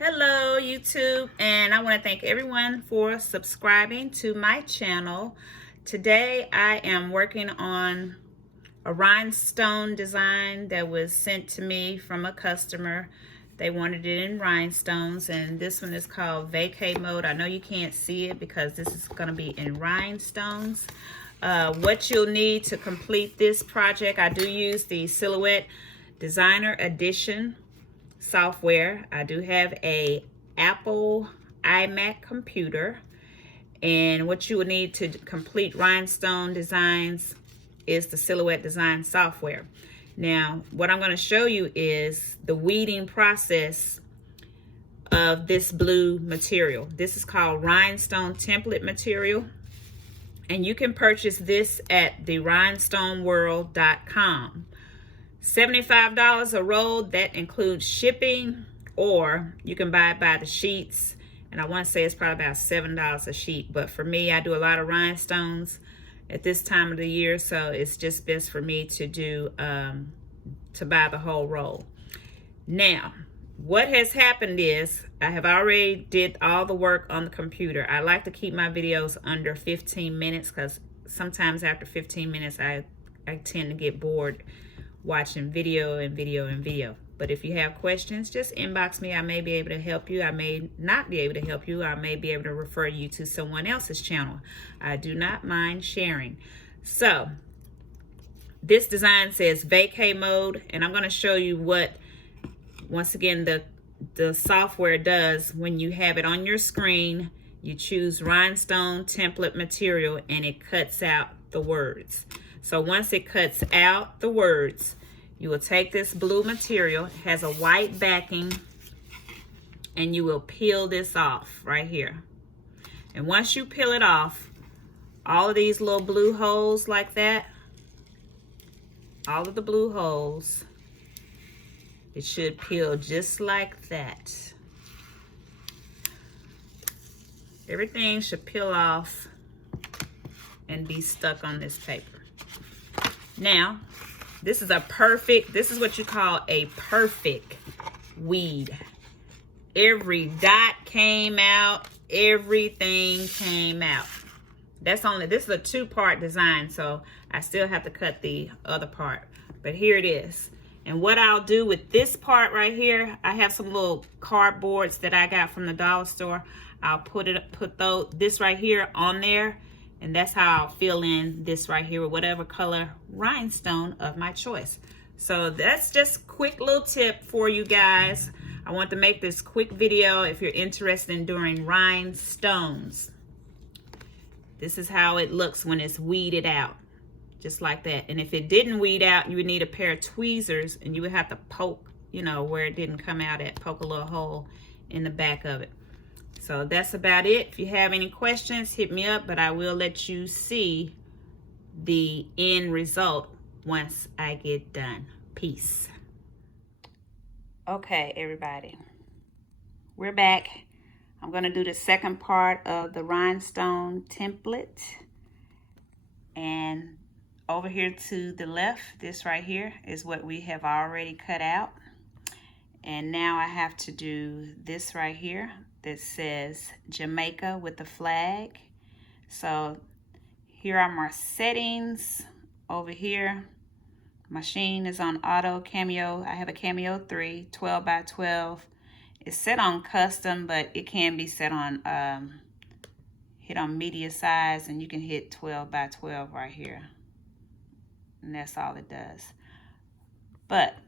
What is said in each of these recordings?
Hello YouTube, and I want to thank everyone for subscribing to my channel. Today I am working on a rhinestone design that was sent to me from a customer. They wanted it in rhinestones, and this one is called Vacay Mode. I know you can't see it because this is going to be in rhinestones. What you'll need to complete this project, I do use the Silhouette Designer Edition software. I do have a Apple iMac computer, and what you will need to complete rhinestone designs is the Silhouette Design software. Now, what I'm going to show you is the weeding process of this blue material. This is called rhinestone template material, and you can purchase this at the rhinestoneworld.com. $75 a roll. That includes shipping, or you can buy it by the sheets, and I want to say it's probably about $7 a sheet, but for me, I do a lot of rhinestones at this time of the year, so it's just best for me to do to buy the whole roll. Now, what has happened is I have already did all the work on the computer. I like to keep my videos under 15 minutes because sometimes after 15 minutes I tend to get bored watching video and video and video. But if you have questions, just inbox me. I may be able to help you. I may not be able to help you. I may be able to refer you to someone else's channel. I do not mind sharing. So this design says Vacay Mode, and I'm going to show you what, once again, the software does when you have it on your screen. You choose rhinestone template material, and it cuts out the words. So once it cuts out the words, you will take this blue material, it has a white backing, and you will peel this off right here. And once you peel it off, all of these little blue holes like that, all of the blue holes, it should peel just like that. Everything should peel off and be stuck on this paper. Now, this is what you call a perfect weed. Every dot came out, everything came out. This is a two-part design, so I still have to cut the other part. But here it is. And what I'll do with this part right here, I have some little cardboards that I got from the dollar store. I'll put this right here on there, and that's how I'll fill in this right here with whatever color rhinestone of my choice. So that's just a quick little tip for you guys. I want to make this quick video if you're interested in doing rhinestones. This is how it looks when it's weeded out, just like that. And if it didn't weed out, you would need a pair of tweezers, and you would have to poke, where it didn't come out at, poke a little hole in the back of it. So that's about it. If you have any questions, hit me up, but I will let you see the end result once I get done. Peace. Okay, everybody. We're back. I'm going to do the second part of the rhinestone template. And over here to the left, this right here is what we have already cut out. And now I have to do this right here that says Jamaica with the flag. So here are my settings over here. Machine is on auto Cameo. I have a Cameo 3, 12 by 12. It's set on custom, but it can be set on, hit on media size, and you can hit 12 by 12 right here. And that's all it does. But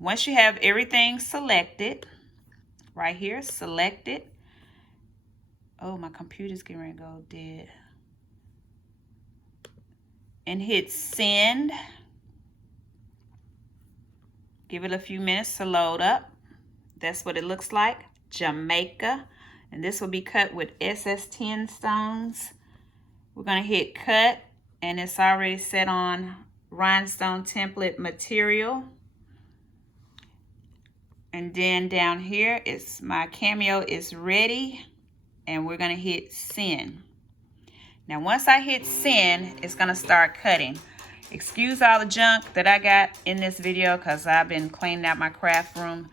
once you have everything selected, right here, select it. Oh, my computer's getting ready to go dead. And hit send. Give it a few minutes to load up. That's what it looks like, Jamaica. And this will be cut with SS10 stones. We're gonna hit cut, and it's already set on rhinestone template material. And then down here, my Cameo is ready, and we're gonna hit send. Now, once I hit send, it's gonna start cutting. Excuse all the junk that I got in this video because I've been cleaning out my craft room,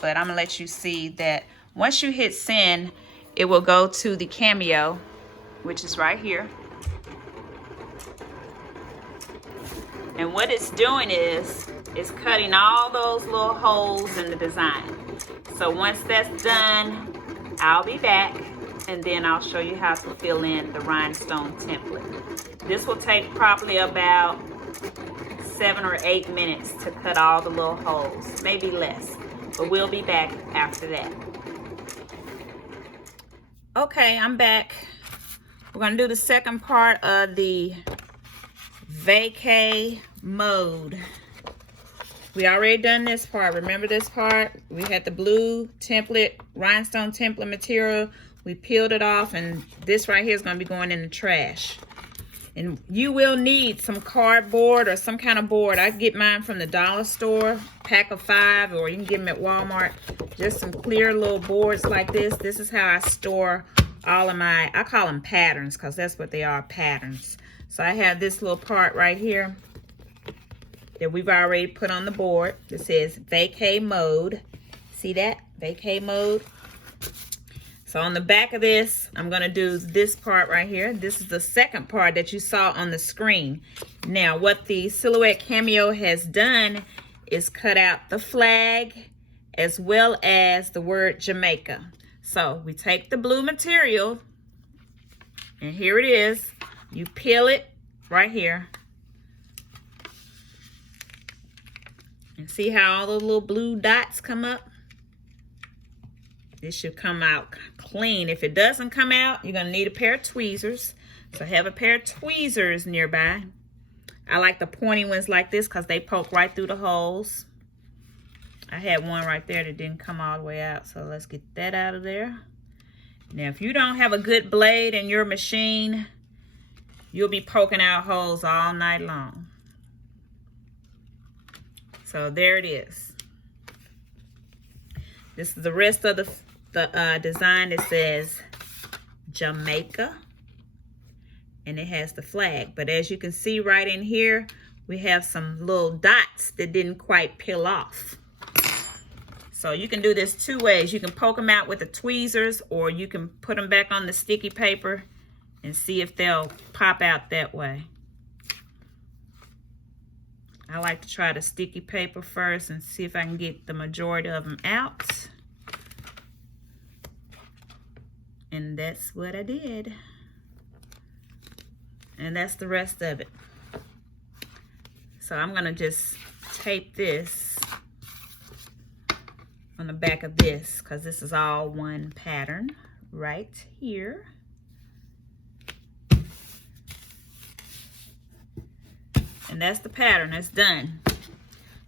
but I'm gonna let you see that Once you hit send, it will go to the Cameo, which is right here. And what it's doing is it's cutting all those little holes in the design. So once that's done, I'll be back and then I'll show you how to fill in the rhinestone template. This will take probably about 7 or 8 minutes to cut all the little holes, maybe less, but we'll be back after that. Okay, I'm back. We're gonna do the second part of the vacay mode. We already done this part. Remember this part? We had the blue template, rhinestone template material. We peeled it off, and this right here is going to be going in the trash. And you will need some cardboard or some kind of board. I get mine from the dollar store, pack of 5, or you can get them at Walmart. Just some clear little boards like this. This is how I store all of my, I call them patterns because that's what they are, patterns. So I have this little part right here that we've already put on the board. It says vacay mode. See that? Vacay mode. So on the back of this, I'm going to do this part right here. This is the second part that you saw on the screen. Now, what the Silhouette Cameo has done is cut out the flag as well as the word Jamaica. So we take the blue material, and here it is. You peel it right here. And see how all the little blue dots come up? This should come out clean. If it doesn't come out, you're gonna need a pair of tweezers. So have a pair of tweezers nearby. I like the pointy ones like this because they poke right through the holes. I had one right there that didn't come all the way out, so let's get that out of there. Now, if you don't have a good blade in your machine, you'll be poking out holes all night long. So there it is. This is the rest of the design. It says Jamaica, and it has the flag. But as you can see right in here, we have some little dots that didn't quite peel off. So you can do this 2 ways. You can poke them out with the tweezers, or you can put them back on the sticky paper and see if they'll pop out that way. I like to try the sticky paper first and see if I can get the majority of them out. And that's what I did. And that's the rest of it. So I'm gonna just tape this on the back of this because this is all one pattern right here. And that's the pattern. It's done.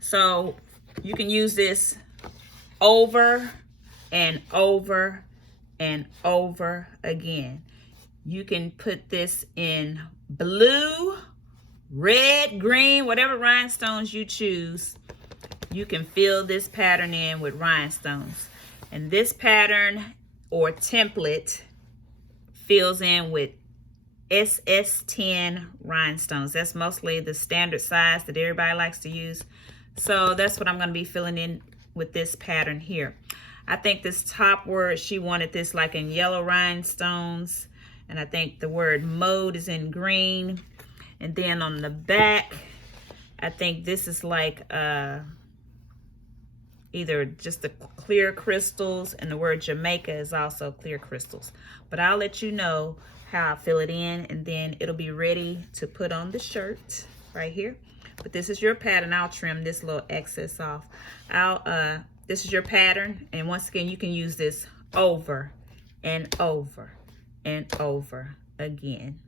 So you can use this over and over and over again. You can put this in blue, red, green, whatever rhinestones you choose. You can fill this pattern in with rhinestones. And this pattern or template fills in with SS10 rhinestones. That's mostly the standard size that everybody likes to use. So that's what I'm going to be filling in with this pattern here. I think this top word, she wanted this like in yellow rhinestones. And I think the word mode is in green. And then on the back, I think this is like either just the clear crystals, and the word Jamaica is also clear crystals. But I'll let you know how I fill it in, and then it'll be ready to put on the shirt right here. But this is your pattern. I'll trim this little excess off. This is your pattern, and once again, you can use this over and over and over again.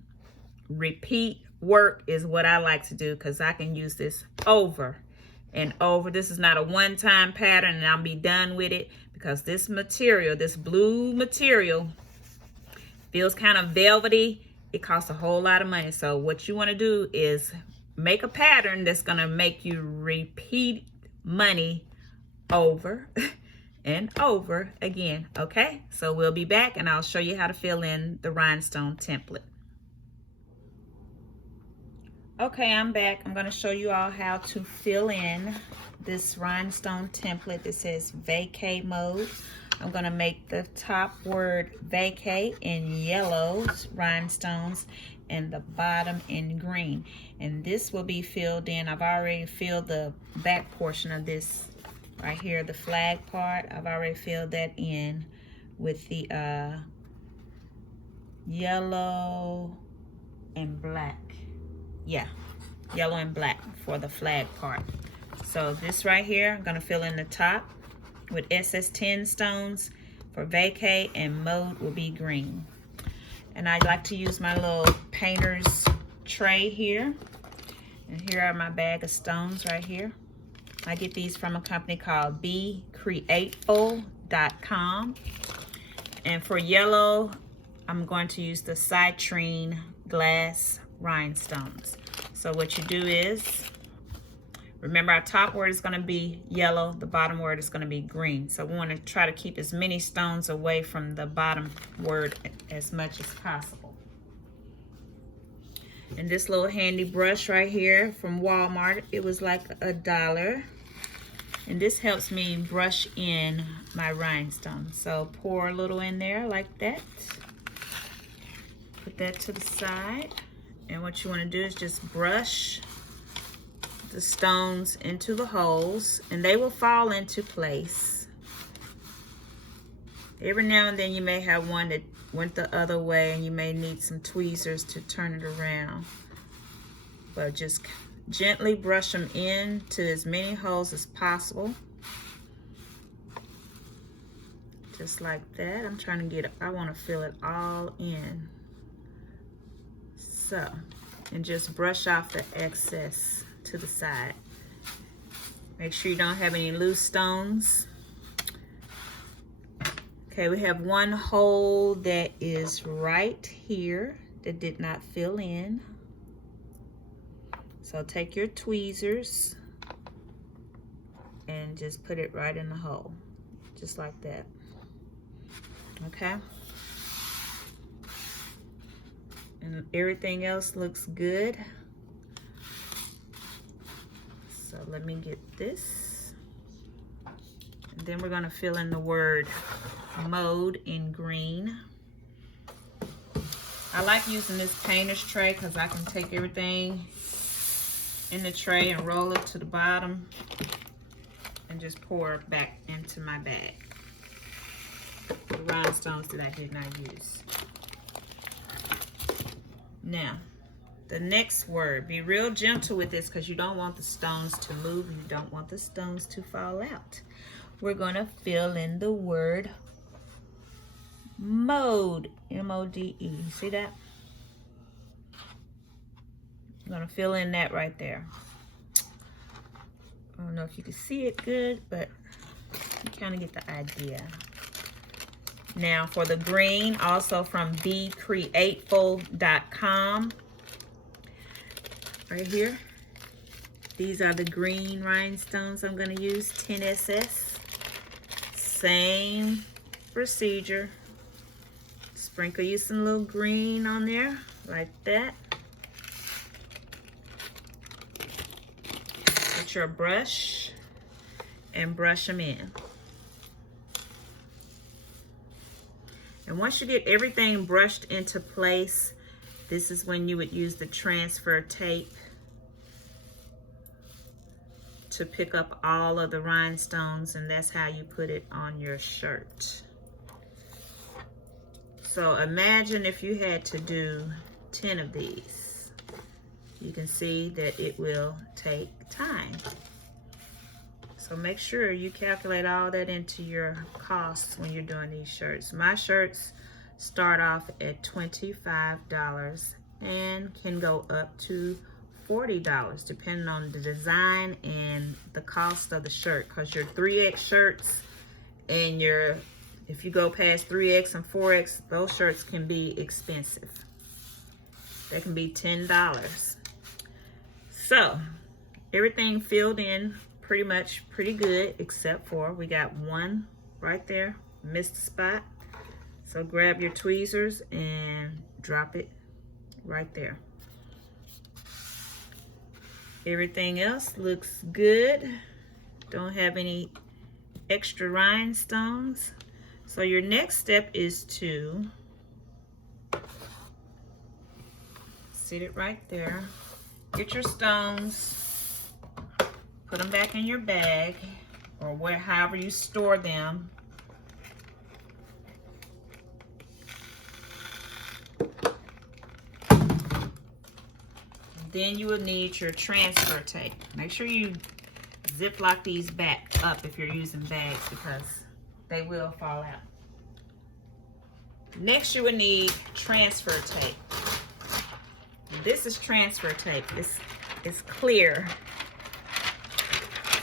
Repeat work is what I like to do because I can use this over and over. This is not a one-time pattern and I'll be done with it, because this material, this blue material, feels kind of velvety. It costs a whole lot of money. So what you want to do is make a pattern that's going to make you repeat money over and over again. Okay, so we'll be back and I'll show you how to fill in the rhinestone template. Okay, I'm back. I'm going to show you all how to fill in this rhinestone template that says vacay mode. I'm gonna make the top word vacate in yellow rhinestones and the bottom in green. And this will be filled in. I've already filled the back portion of this right here, the flag part. I've already filled that in with the yellow and black. Yeah, yellow and black for the flag part. So this right here, I'm gonna fill in the top with SS10 stones for vacate, and mode will be green. And I like to use my little painter's tray here. And here are my bag of stones right here. I get these from a company called BeCreateful.com. And for yellow, I'm going to use the citrine glass rhinestones. So what you do is, remember our top word is going to be yellow, the bottom word is going to be green. So we want to try to keep as many stones away from the bottom word as much as possible. And this little handy brush right here from Walmart, it was like $1. And this helps me brush in my rhinestones. So pour a little in there like that. Put that to the side. And what you want to do is just brush the stones into the holes, and they will fall into place. Every now and then you may have one that went the other way, and you may need some tweezers to turn it around. But just gently brush them into as many holes as possible. Just like that. I'm trying to get it, I want to fill it all in. So, and just brush off the excess to the side. Make sure you don't have any loose stones. Okay, we have one hole that is right here that did not fill in. So take your tweezers and just put it right in the hole, just like that. Okay. And everything else looks good. So let me get this. And then we're gonna fill in the word mode in green. I like using this painter's tray because I can take everything in the tray and roll it to the bottom and just pour it back into my bag. The rhinestones that I did not use. Now, the next word, be real gentle with this because you don't want the stones to move. You don't want the stones to fall out. We're going to fill in the word mode, M-O-D-E. See that? I'm going to fill in that right there. I don't know if you can see it good, but you kind of get the idea. Now for the green, also from BeCreateful.com. Right here. These are the green rhinestones I'm going to use, 10SS. Same procedure. Sprinkle you some little green on there, like that. Get your brush and brush them in. And once you get everything brushed into place, this is when you would use the transfer tape to pick up all of the rhinestones, and that's how you put it on your shirt. So imagine if you had to do 10 of these. You can see that it will take time. So make sure you calculate all that into your costs when you're doing these shirts. My shirts start off at $25 and can go up to $40 depending on the design and the cost of the shirt, because your 3X shirts and your, if you go past 3X and 4X, those shirts can be expensive. They can be $10. So everything filled in pretty good, except for we got one right there, missed the spot. So grab your tweezers and drop it right there. Everything else looks good. Don't have any extra rhinestones. So your next step is to sit it right there. Get your stones, put them back in your bag or however you store them. Then you will need your transfer tape. Make sure you ziplock these back up if you're using bags because they will fall out. Next you will need transfer tape. This is transfer tape. It's clear.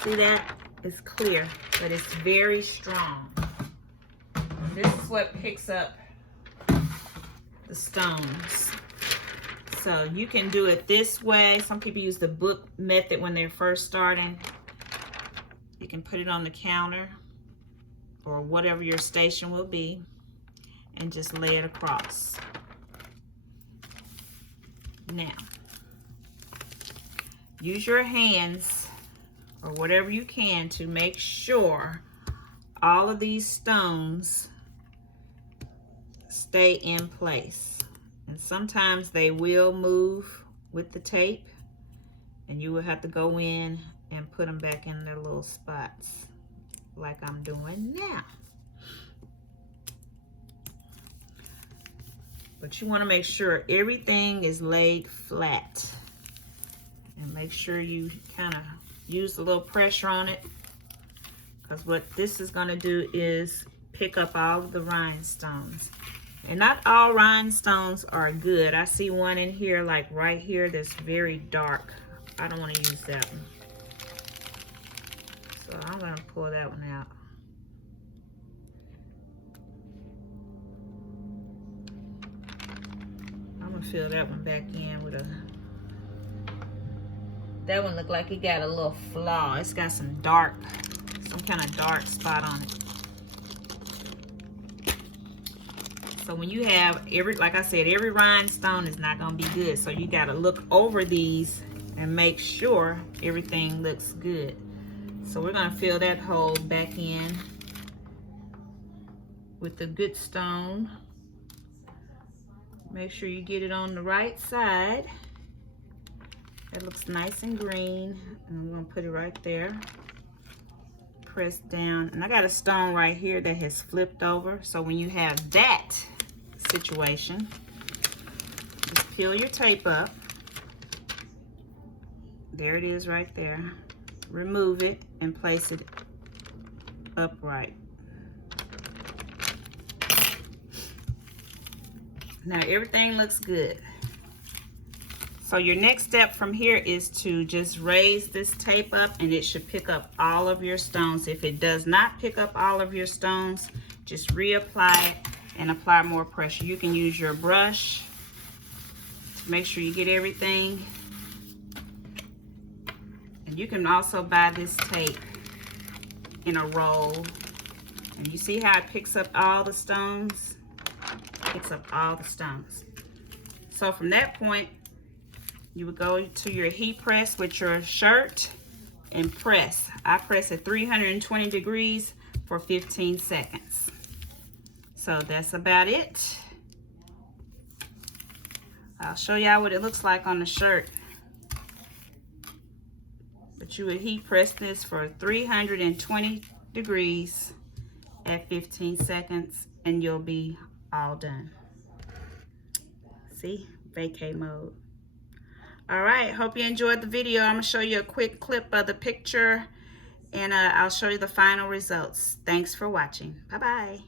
See that? It's clear, but it's very strong. And this is what picks up the stones. So you can do it this way. Some people use the book method when they're first starting. You can put it on the counter or whatever your station will be and just lay it across. Now, use your hands or whatever you can to make sure all of these stones stay in place. And sometimes they will move with the tape and you will have to go in and put them back in their little spots like I'm doing now. But you want to make sure everything is laid flat. And make sure you kind of use a little pressure on it. Because what this is going to do is pick up all of the rhinestones. And not all rhinestones are good. I see one in here, like right here, that's very dark. I don't want to use that one. So I'm going to pull that one out. I'm going to fill that one back in with a... That one looked like it got a little flaw. It's got some kind of dark spot on it. So when you have like I said, every rhinestone is not going to be good. So you got to look over these and make sure everything looks good. So we're going to fill that hole back in with the good stone. Make sure you get it on the right side. That looks nice and green. And I'm going to put it right there. Press down. And I got a stone right here that has flipped over. So when you have that situation, just peel your tape up. There it is right there. Remove it and place it upright. Now everything looks good. So your next step from here is to just raise this tape up and it should pick up all of your stones. If it does not pick up all of your stones, just reapply it and apply more pressure. You can use your brush to make sure you get everything. And you can also buy this tape in a roll. And you see how it picks up all the stones? Picks up all the stones. So from that point, you would go to your heat press with your shirt and press. I press at 320 degrees for 15 seconds. So that's about it. I'll show y'all what it looks like on the shirt. But you would heat press this for 320 degrees at 15 seconds and you'll be all done. See, vacay mode. All right, hope you enjoyed the video. I'm gonna show you a quick clip of the picture and I'll show you the final results. Thanks for watching. Bye-bye.